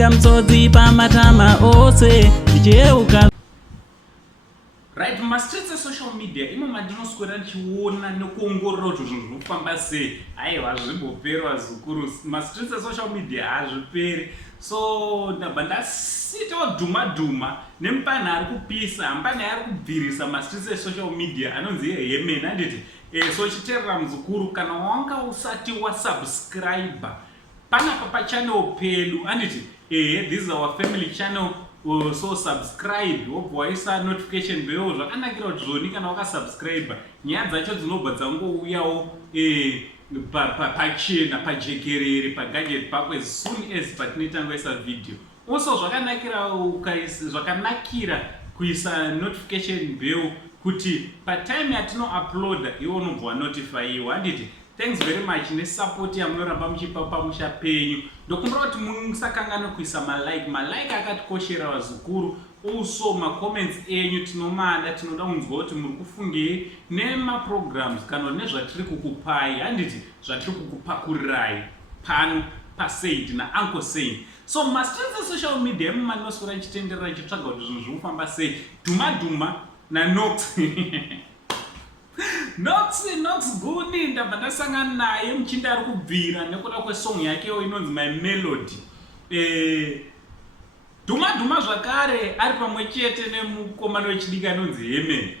Ndinga msodzi pamatama ose ndicheuka. Right, mastreets social media imo mandinoswera ndichiona nekuongorora kuti zvinhu zvinofamba sei. Aiwa hazvimboperi vazukuru, mastreets social media hazviperi. So ndabva ndasitawo dhuma nemupani ari kupisa, mupani ari kubvirisa mastreets social media anonzi Hemen handiti. So chiteerera muzukuru, kana wanga usati wasubscribe panapa pachannel pedu handiti, this is our family channel. So subscribe, wobva waisa notification bell. Zvakanakira kuti zvoni kana wakasubscribe nyaya dzacho dzinobva dzangouyawo pachena, pajekerere, pagadget pako as soon as patinotangoisa video. Also zvakanakira kuisa notification bell kuti patime yatino uploada iwe unobva wanotifyiwa handiti. Thanks very much nesupport yamunoramba muchipa pamusha penyu. Ndokumbira kuti musakangana kuisa malike akatikoshera vazukuru. Also macomments enyu tinomada, tinoda kunzwa kuti muri kufungei nemaprograms kana nezvatiri kukupai handiti, zvatiri kukupakurirai pano paSaid naUncle Said. So mastreets social media mumanoswera chitenderera chitsvaga kuti zvinhu zvinofamba sei. Dhuma naNox Nox Guni ndabva ndasangana naye muchinda ari kubvira nekuda kwesong yakewo inonzi My Melody. Dhuma zvakare ari pamwe chete nemukomana wechidiki anonzi Hemen.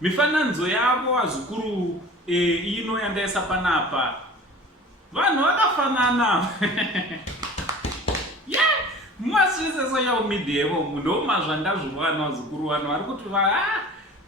Mifananidzo yavo vazukuru ino yandaisa panapa, vanhu vakafanana. Mumastreets social media ndoma zvandazviwana vazukuru, vanhu vari kuti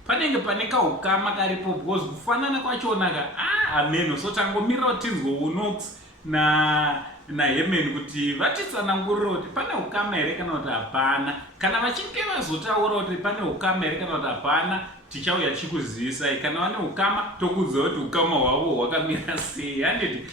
panenge pane kaukama karipo because kufanana kwachonaka ameno. So tangomirira tinzwe uNox na Hemen kuti vatitsanangurire kuti pane ukama here kana kuti hapana. Kana vachinge vazotaura kuti pane ukama here kana kuti hapana, tichauya tichikuzivisai. Kana vane ukama tokuziva kuti ukama hwavo hwakamira sei handiti.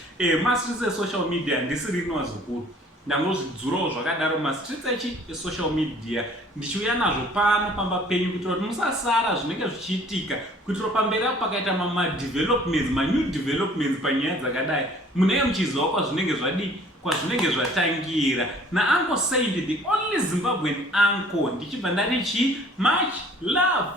Mastreets social media ndisi rino vazukuru, ndangozvidzurawo zvakadaro mastreets social media ndichiuya nazvo pano pamba penyu kuitira kuti musasara zvinenge zvichiitika, kuitira pamberi apo pakaita new developments panyaya dzakadai munenge muchiziva kwazvinenge zvatangira. naUncle Said, the only Zimbabwean uncle, ndichibva ndarichi much love.